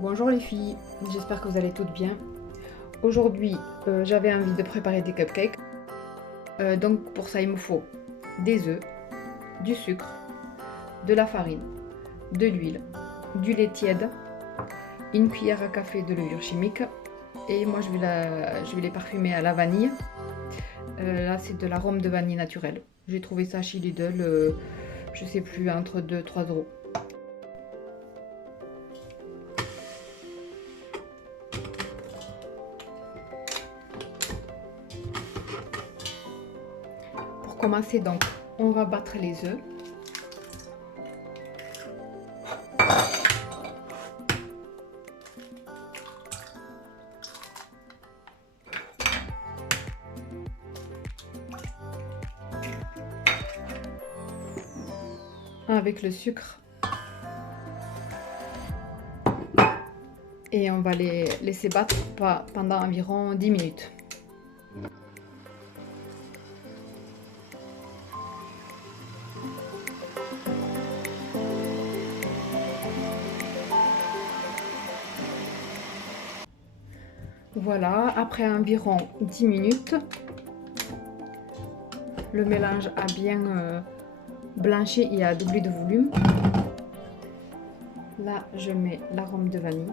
Bonjour les filles, j'espère que vous allez toutes bien. Aujourd'hui, j'avais envie de préparer des cupcakes. Donc pour ça, il me faut des œufs, du sucre, de la farine, de l'huile, du lait tiède, une cuillère à café de levure chimique et moi je vais les parfumer à la vanille. Là c'est de l'arôme de vanille naturel. J'ai trouvé ça chez Lidl, je sais plus, entre 2 et 3 euros. Pour commencer donc, on va battre les œufs. Avec le sucre et on va les laisser battre pendant environ 10 minutes. Voilà, après environ 10 minutes, le mélange a bien blanchi et a doublé de volume. Là, je mets l'arôme de vanille.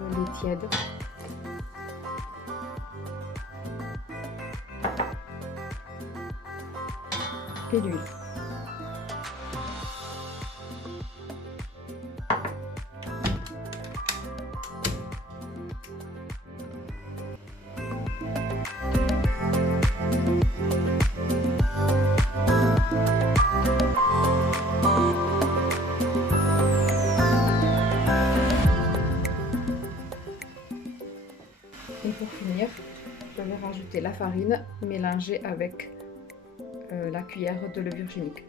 Le lait tiède. Et l'huile. Et pour finir, je vais rajouter la farine mélangée avec la cuillère de levure chimique.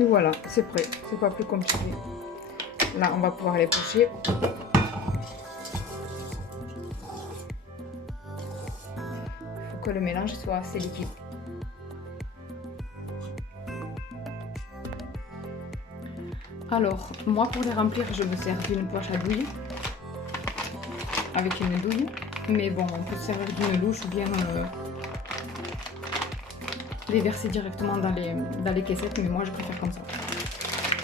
Et voilà, c'est prêt, c'est pas plus compliqué. Là, on va pouvoir les pocher. Il faut que le mélange soit assez liquide. Alors, moi pour les remplir, je me sers d'une poche à douille, avec une douille. Mais bon, on peut se servir d'une louche ou bien les verser directement dans les caissettes, mais moi je préfère comme ça.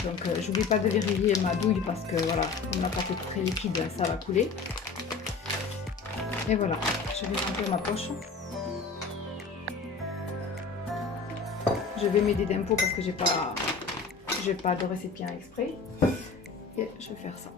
Donc j'oublie pas de vérifier ma douille parce que voilà, comme la pâte est très liquide, ça va couler. Et voilà, je vais remplir ma poche. Je vais m'aider d'un pot parce que j'ai pas de récipient exprès. Et je vais faire ça.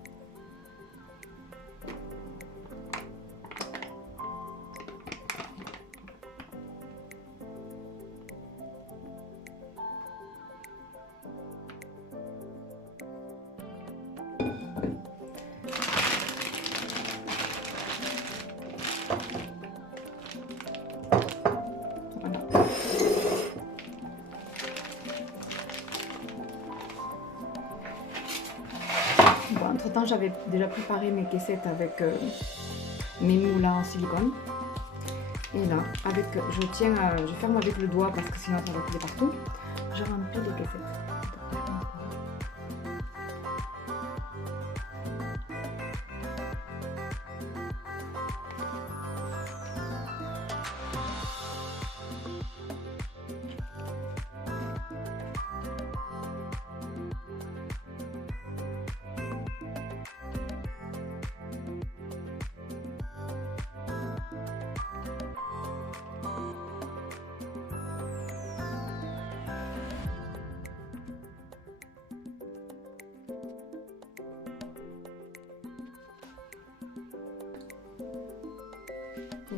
Bon, entre temps, j'avais déjà préparé mes caissettes avec mes moules en silicone. Et là, je ferme avec le doigt parce que sinon ça va couler partout. Je remplis les caissettes.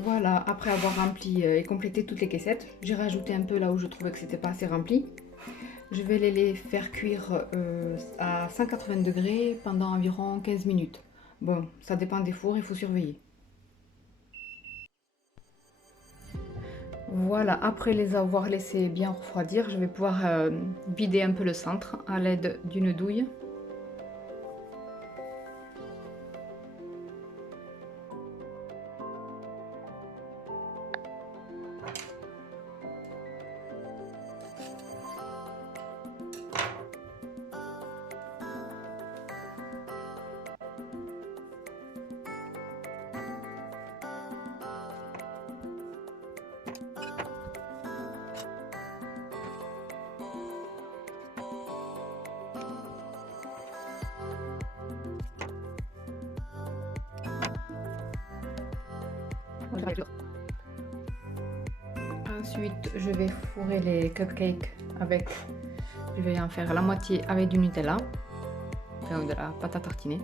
Voilà, après avoir rempli et complété toutes les caissettes, j'ai rajouté un peu là où je trouvais que c'était pas assez rempli. Je vais les faire cuire à 180 degrés pendant environ 15 minutes. Bon, ça dépend des fours, il faut surveiller. Voilà, après les avoir laissés bien refroidir, je vais pouvoir vider un peu le centre à l'aide d'une douille. Ensuite, je vais fourrer les cupcakes avec, je vais en faire la moitié avec du Nutella, enfin de la pâte à tartiner.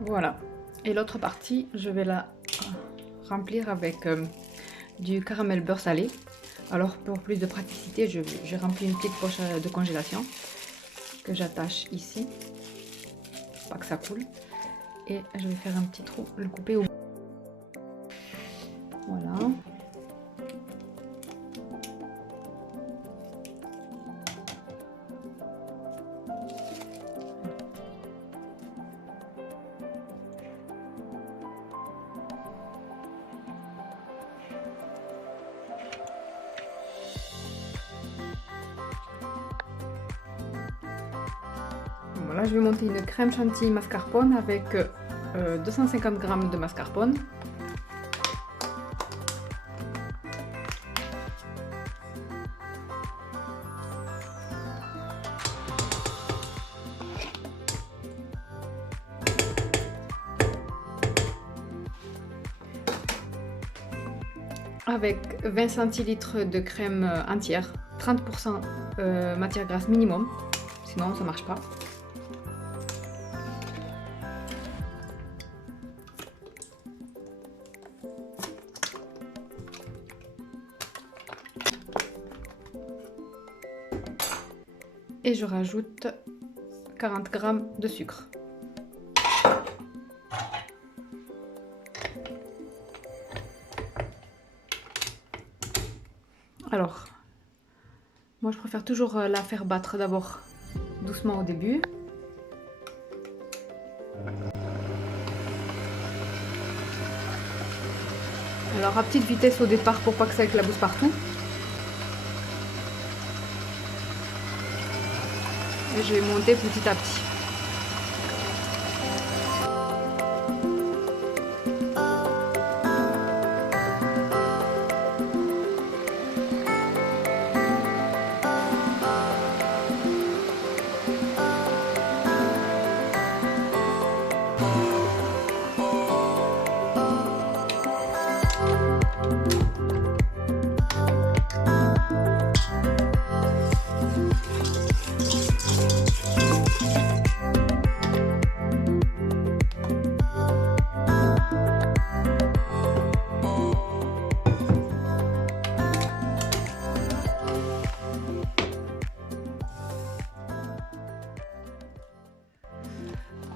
Voilà. Et l'autre partie, je vais la remplir avec du caramel beurre salé. Alors pour plus de praticité, j'ai rempli une petite poche de congélation que j'attache ici, pour pas que ça coule. Et je vais faire un petit trou, le couper au bout. Voilà. Voilà, je vais monter une crème chantilly mascarpone avec 250 g de mascarpone. Avec 20 centilitres de crème entière, 30% matière grasse minimum, sinon ça marche pas. Et je rajoute 40 g de sucre. Alors, moi je préfère toujours la faire battre d'abord doucement au début. Alors à petite vitesse au départ pour pas que ça éclabousse partout. Et je vais monter petit à petit.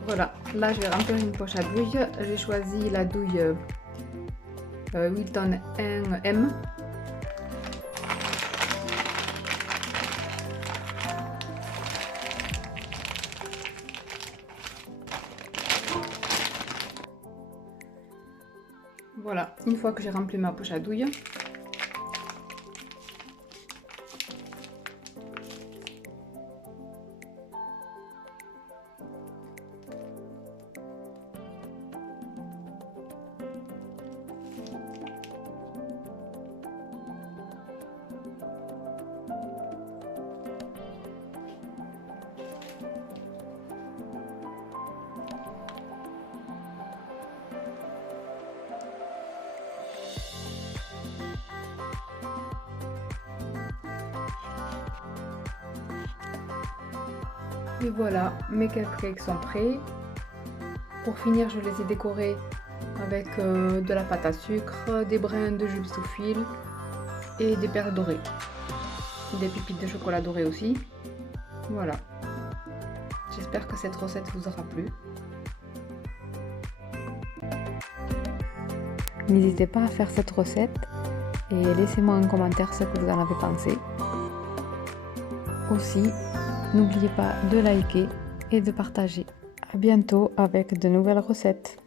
Voilà, là je vais remplir une poche à douille. J'ai choisi la douille Wilton 1M. Voilà, une fois que j'ai rempli ma poche à douille, Et voilà, mes cupcakes sont prêts. Pour finir, je les ai décorés avec de la pâte à sucre, des brins de jus au fil et des perles dorées. Des pépites de chocolat doré aussi. Voilà. J'espère que cette recette vous aura plu. N'hésitez pas à faire cette recette et laissez-moi en commentaire ce que vous en avez pensé. Aussi, n'oubliez pas de liker et de partager. À bientôt avec de nouvelles recettes.